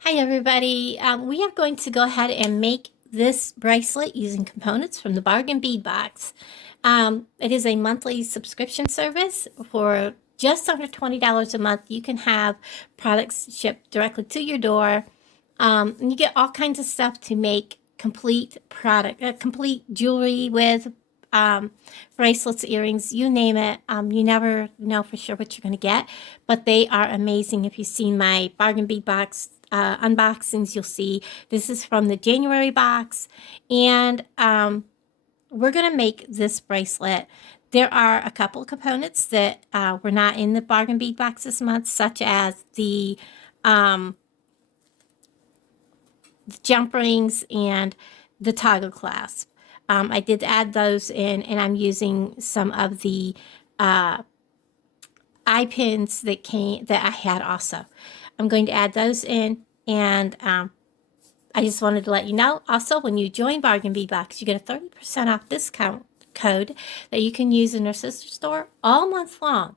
Hi everybody. We are going to go ahead and make this bracelet using components from the Bargain Bead Box. It is a monthly subscription service for just under $20 a month. You can have products shipped directly to your door. And you get all kinds of stuff to make complete jewelry with bracelets, earrings, you name it. You never know for sure what you're going to get, but they are amazing. If you've seen my Bargain Bead Box unboxings, you'll see this is from the January box, and we're going to make this bracelet. There are a couple of components that were not in the Bargain Bead Box this month, such as the jump rings and the toggle clasp. I did add those in, and I'm using some of the eye pins that I had also. I'm going to add those in, and I just wanted to let you know. Also, when you join Bargain Bead Box, you get a 30% off discount code that you can use in their sister store all month long.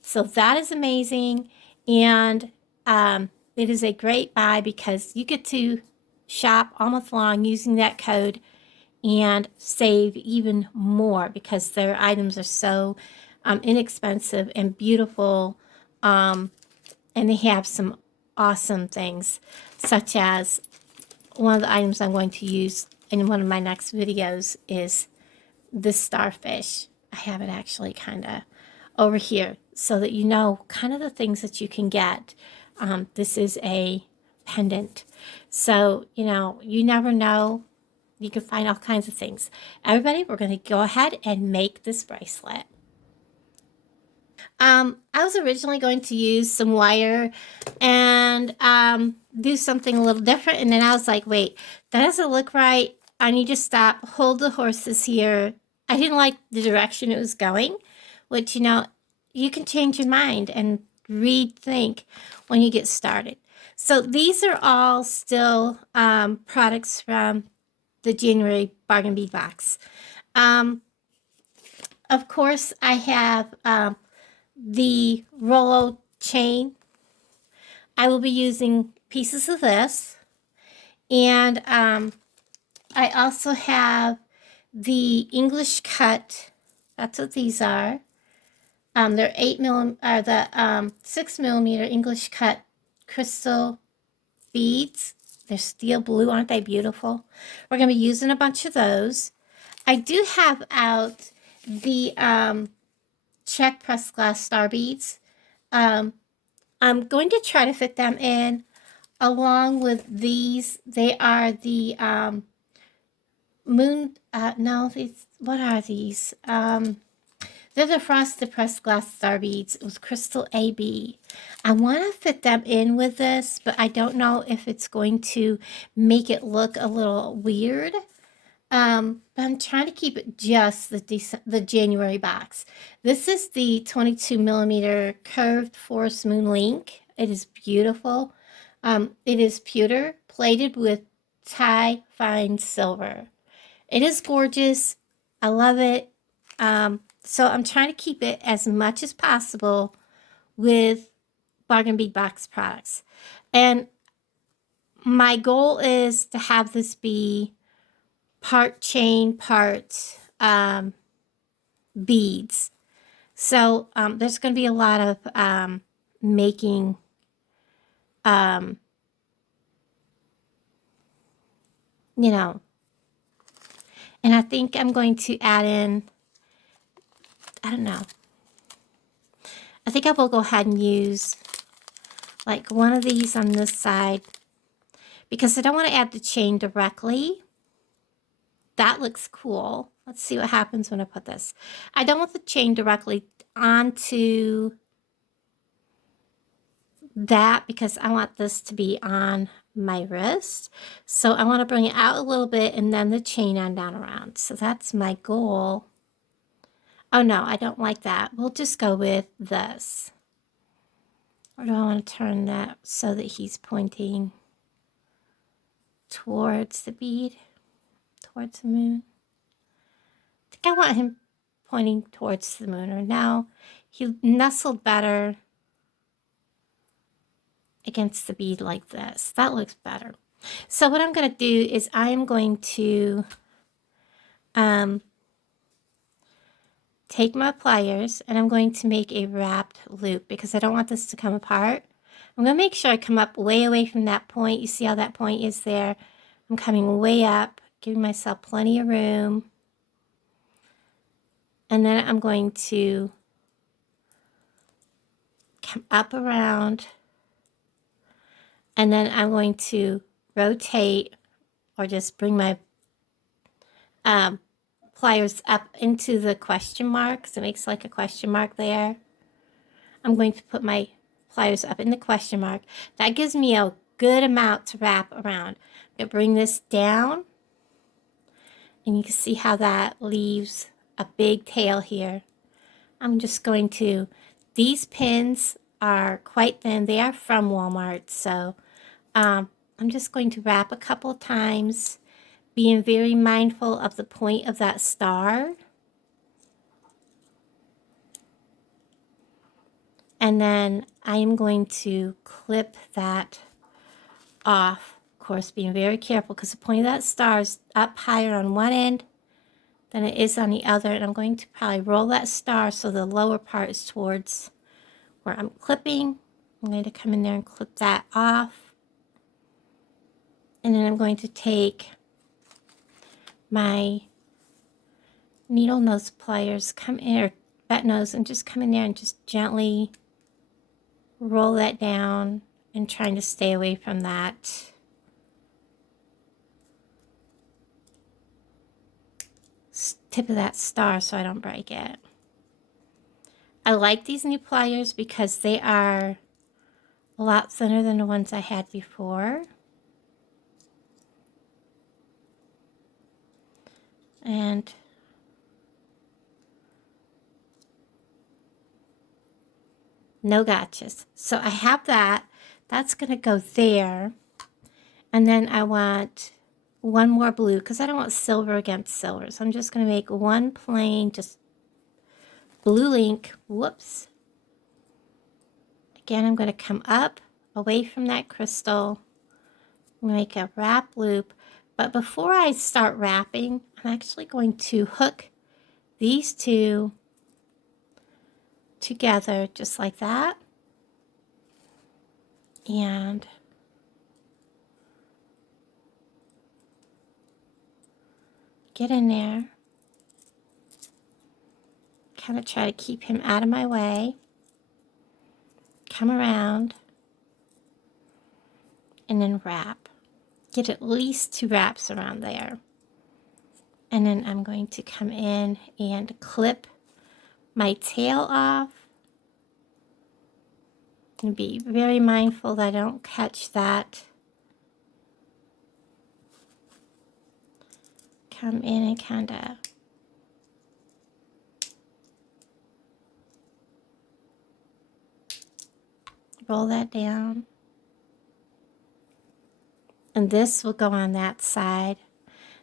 So that is amazing, and it is a great buy because you get to shop all month long using that code and save even more because their items are so inexpensive and beautiful, and they have some awesome things, such as one of the items I'm going to use in one of my next videos is this starfish. I have it actually kind of over here so that you know kind of the things that you can get. This is a pendant, so you never know. You can find all kinds of things. Everybody, we're going to go ahead and make this bracelet. I was originally going to use some wire and do something a little different, and then I was like, wait, that doesn't look right. I need to stop, hold the horses here. I didn't like the direction it was going, which, you can change your mind and rethink when you get started. So these are all still products from the January Bargain Bead Box. Of course, I have the Rollo chain. I will be using pieces of this. And I also have the English cut. That's what these are. They're 6 millimeter English cut crystal beads. They're steel blue. Aren't they beautiful? We're going to be using a bunch of those. I do have out the check pressed glass star beads. I'm going to try to fit them in along with these. They are the what are these? They're the frosted pressed glass star beads. It was crystal AB. I want to fit them in with this, but I don't know if it's going to make it look a little weird. But I'm trying to keep it just the January box. This is the 22 millimeter curved forest moon link. It is beautiful. It is pewter plated with tie fine silver. It is gorgeous. I love it. So I'm trying to keep it as much as possible with Bargain Bead Box products. And my goal is to have this be part chain, part beads. So there's going to be a lot of making and I think I'm going to add in, I don't know, I think I will go ahead and use like one of these on this side because I don't want to add the chain directly. That looks cool. Let's see what happens when I put this. I don't want the chain directly onto that because I want this to be on my wrist. So I want to bring it out a little bit and then the chain on down around. So that's my goal. Oh no, I don't like that. We'll just go with this. Or do I want to turn that so that he's pointing towards the bead, towards the moon? I think I want him pointing towards the moon, or no, he nestled better against the bead like this. That looks better. So what I'm going to do is I'm going to take my pliers and I'm going to make a wrapped loop because I don't want this to come apart. I'm going to make sure I come up way away from that point. You see how that point is there? I'm coming way up, giving myself plenty of room. And then I'm going to come up around, and then I'm going to rotate or just bring my pliers up into the question mark, so it makes like a question mark there. I'm going to put my pliers up in the question mark. That gives me a good amount to wrap around. I'm going to bring this down, and you can see how that leaves a big tail here. I'm just going to, these pins are quite thin. They are from Walmart, so I'm just going to wrap a couple of times, being very mindful of the point of that star. And then I am going to clip that off, of course, being very careful because the point of that star is up higher on one end than it is on the other. And I'm going to probably roll that star so the lower part is towards where I'm clipping. I'm going to come in there and clip that off. And then I'm going to take my needle nose pliers, come in, or bat nose, and just come in there and just gently roll that down and trying to stay away from that tip of that star so I don't break it. I like these new pliers because they are a lot thinner than the ones I had before. And no gotchas. So I have that. That's going to go there. And then I want one more blue because I don't want silver against silver. So I'm just going to make one plain, just blue ink. Whoops. Again, I'm going to come up away from that crystal. I'm going to make a wrap loop. But before I start wrapping, I'm actually going to hook these two together just like that. And get in there. Kind of try to keep him out of my way. Come around. And then wrap. Get at least 2 wraps around there. And then I'm going to come in and clip my tail off. And be very mindful that I don't catch that. Come in and kind of roll that down. And this will go on that side.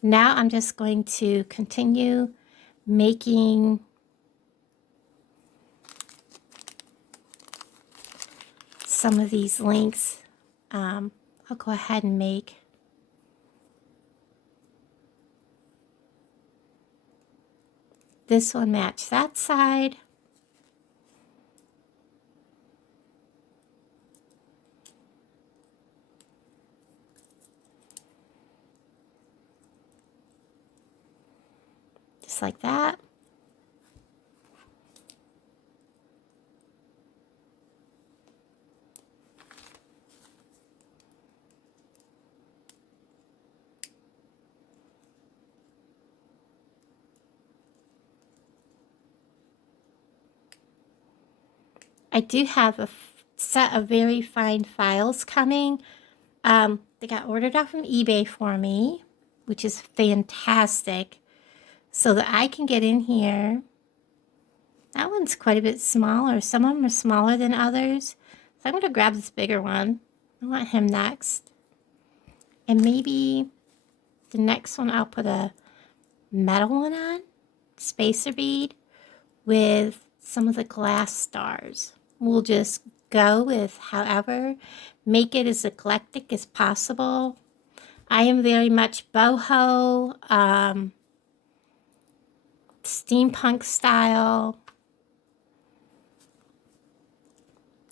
Now I'm just going to continue making some of these links. I'll go ahead and make this one match that side. Just like that. I do have a set of very fine files coming. They got ordered off from eBay for me, which is fantastic. So that I can get in here. That one's quite a bit smaller. Some of them are smaller than others. So I'm going to grab this bigger one. I want him next. And maybe the next one I'll put a metal one on. Spacer bead with some of the glass stars. We'll just go with however. Make it as eclectic as possible. I am very much boho, steampunk style.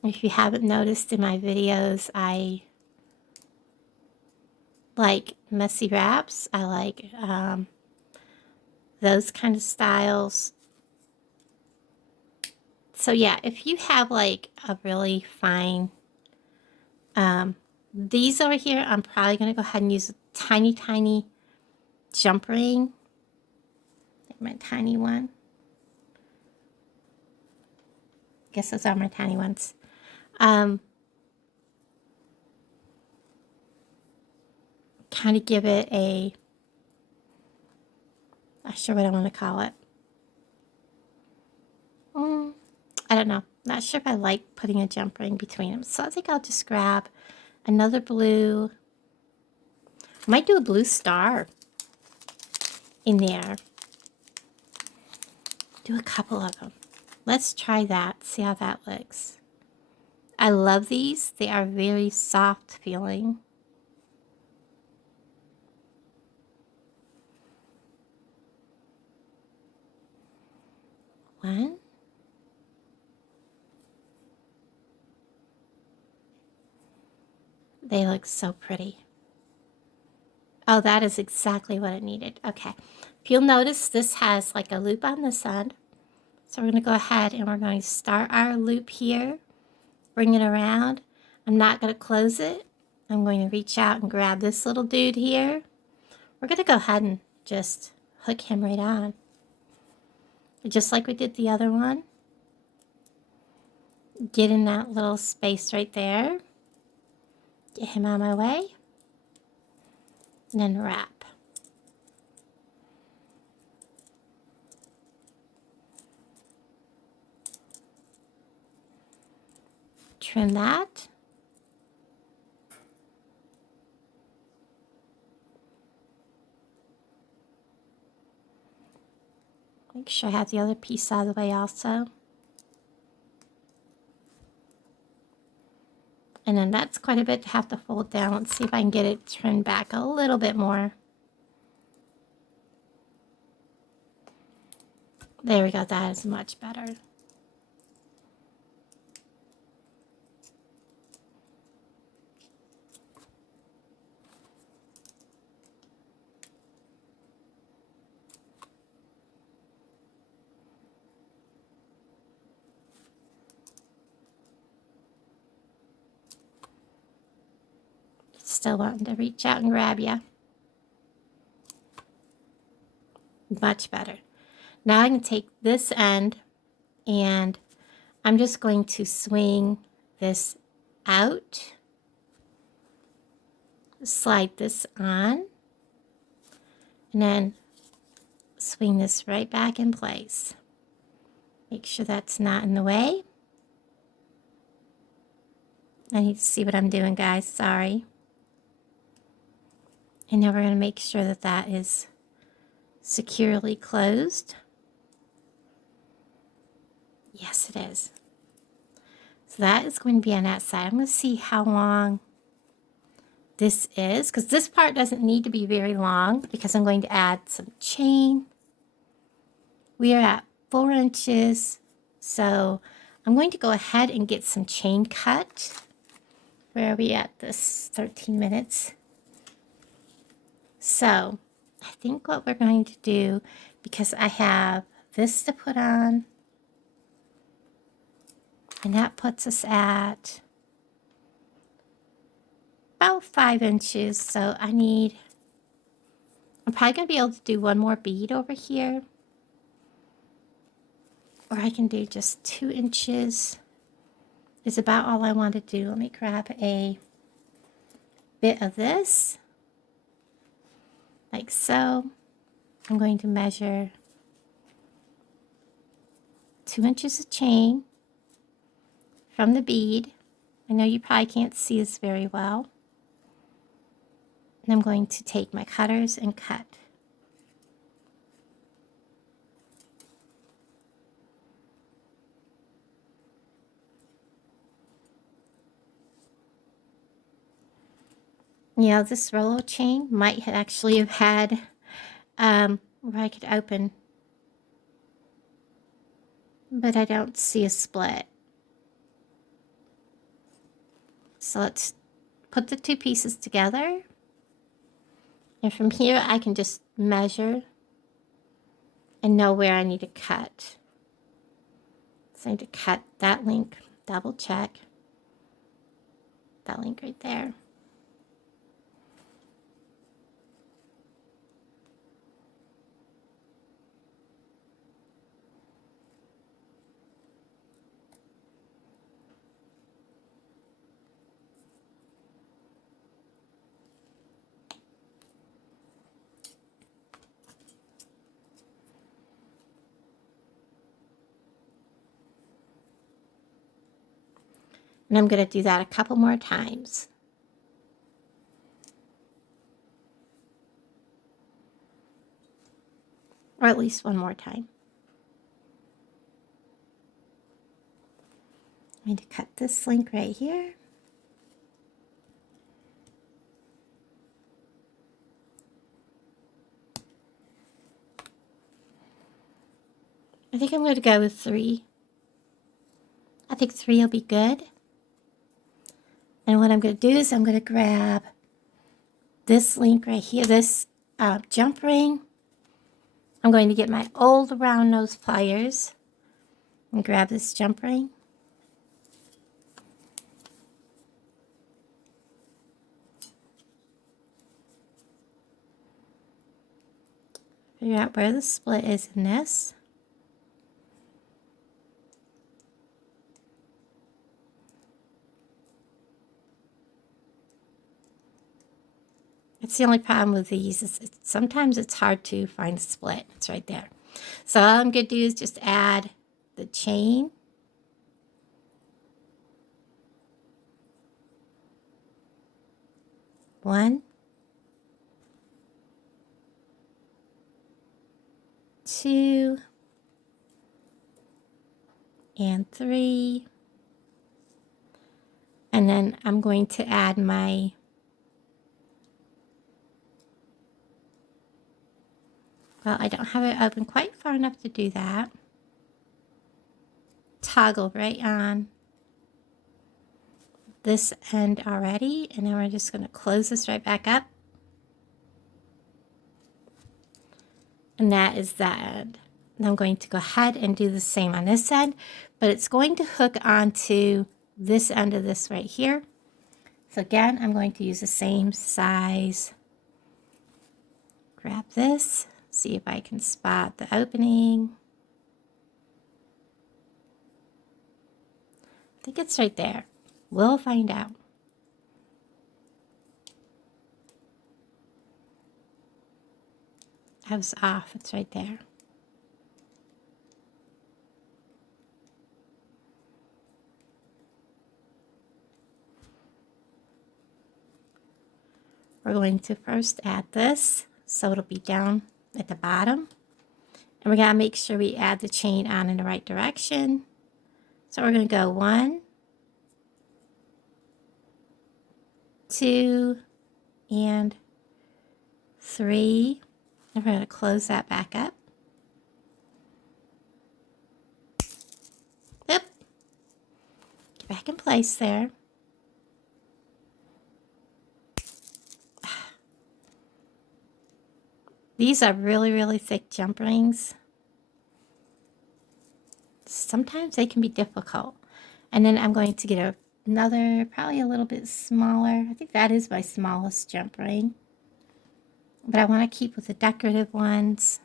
If you haven't noticed in my videos, I like messy wraps. I like those kind of styles. So yeah, if you have like a really fine, these over here, I'm probably going to go ahead and use a tiny, tiny jump ring. Like my tiny one. Guess those are my tiny ones. Kind of give it a, not sure what I want to call it. I don't know. Not sure if I like putting a jump ring between them. So I think I'll just grab another blue. I might do a blue star in there. Do a couple of them. Let's try that. See how that looks. I love these. They are very soft feeling. One. They look so pretty. Oh, that is exactly what it needed. Okay. If you'll notice, this has like a loop on this end. So we're going to go ahead and we're going to start our loop here. Bring it around. I'm not going to close it. I'm going to reach out and grab this little dude here. We're going to go ahead and just hook him right on. Just like we did the other one. Get in that little space right there. Get him out of my way. And then wrap. Trim that. Make sure I have the other piece out of the way also. And then that's quite a bit to have to fold down. Let's see if I can get it trimmed back a little bit more. There we go, that is much better. Still wanting to reach out and grab you. Much better. Now I can take this end and I'm just going to swing this out. Slide this on. And then swing this right back in place. Make sure that's not in the way. I need to see what I'm doing, guys. Sorry. And now we're going to make sure that that is securely closed. Yes, it is. So that is going to be on that side. I'm going to see how long this is, because this part doesn't need to be very long because I'm going to add some chain. We are at 4 inches, so I'm going to go ahead and get some chain cut. Where are we at this 13 minutes? So I think what we're going to do, because I have this to put on, and that puts us at about 5 inches. So I'm probably going to be able to do one more bead over here. Or I can do just 2 inches. Is about all I want to do. Let me grab a bit of this. Like so. I'm going to measure 2 inches of chain from the bead. I know you probably can't see this very well. And I'm going to take my cutters and cut. Yeah, this Rolo chain might have actually have had where I could open, but I don't see a split. So let's put the two pieces together. And from here, I can just measure and know where I need to cut. So I need to cut that link, double check that link right there. And I'm going to do that a couple more times. Or at least one more time. I'm going to cut this link right here. I think I'm going to go with 3. I think 3 will be good. And what I'm going to do is I'm going to grab this link right here, this jump ring. I'm going to get my old round nose pliers and grab this jump ring. Figure out where the split is in this. It's the only problem with these. Sometimes it's hard to find a split. It's right there. So all I'm going to do is just add the chain. One, 2, and 3. And then I'm going to add my well, I don't have it open quite far enough to do that. Toggle right on this end already, and then we're just going to close this right back up. And that is that end. And I'm going to go ahead and do the same on this end, but it's going to hook onto this end of this right here. So again, I'm going to use the same size. Grab this, see if I can spot the opening. I think it's right there. We'll find out. I was off. It's right there. We're going to first add this, so it'll be down at the bottom. And we gotta make sure we add the chain on in the right direction. So we're gonna go 1, 2, and 3. And we're gonna close that back up. Yep. Get back in place there. These are really, really thick jump rings. Sometimes they can be difficult. And then I'm going to get another, probably a little bit smaller. I think that is my smallest jump ring. But I want to keep with the decorative ones.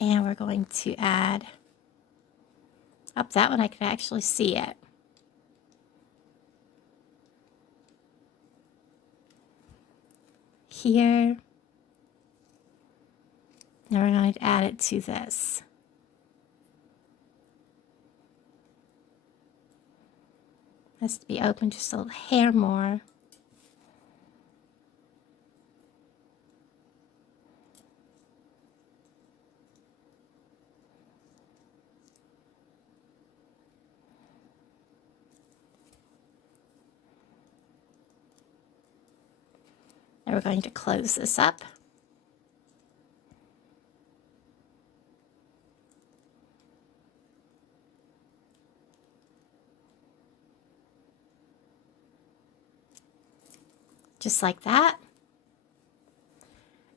And we're going to add, up that one I can actually see it. Here. Now we're going to add it to this. Has to be open just a little hair more. we're going to close this up. Just like that.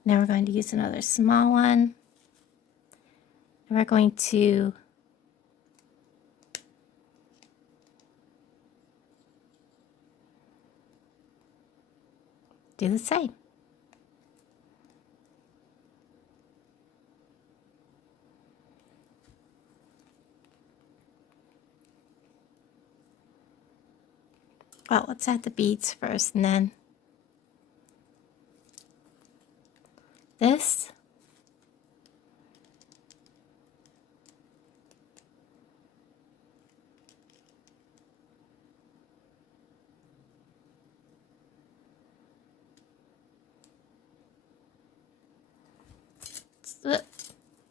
Now we're going to use another small one. And we're going to do the same. Well, let's add the beads first and then this.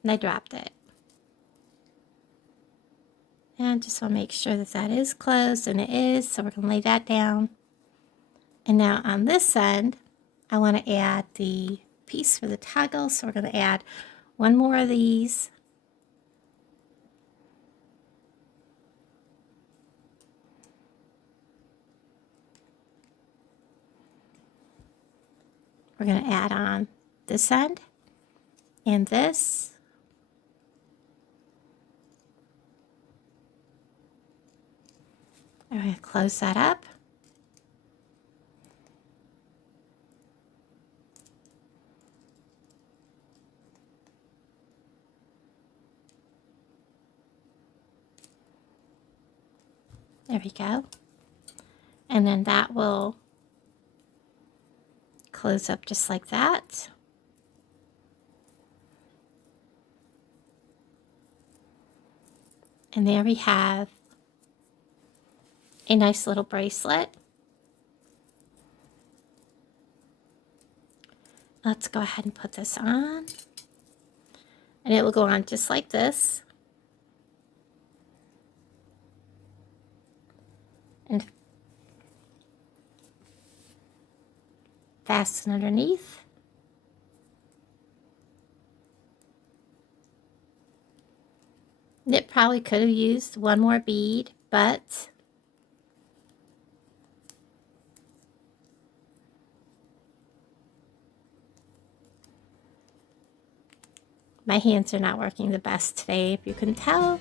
And I dropped it. And just want to make sure that that is closed, and it is, so we're going to lay that down. And now on this end, I want to add the piece for the toggle, so we're going to add one more of these. We're going to add on this end and this. I'm going to close that up. There we go. And then that will close up just like that. And there we have a nice little bracelet. Let's go ahead and put this on. And it will go on just like this. And fasten underneath. It probably could have used one more bead, but my hands are not working the best today, if you can tell.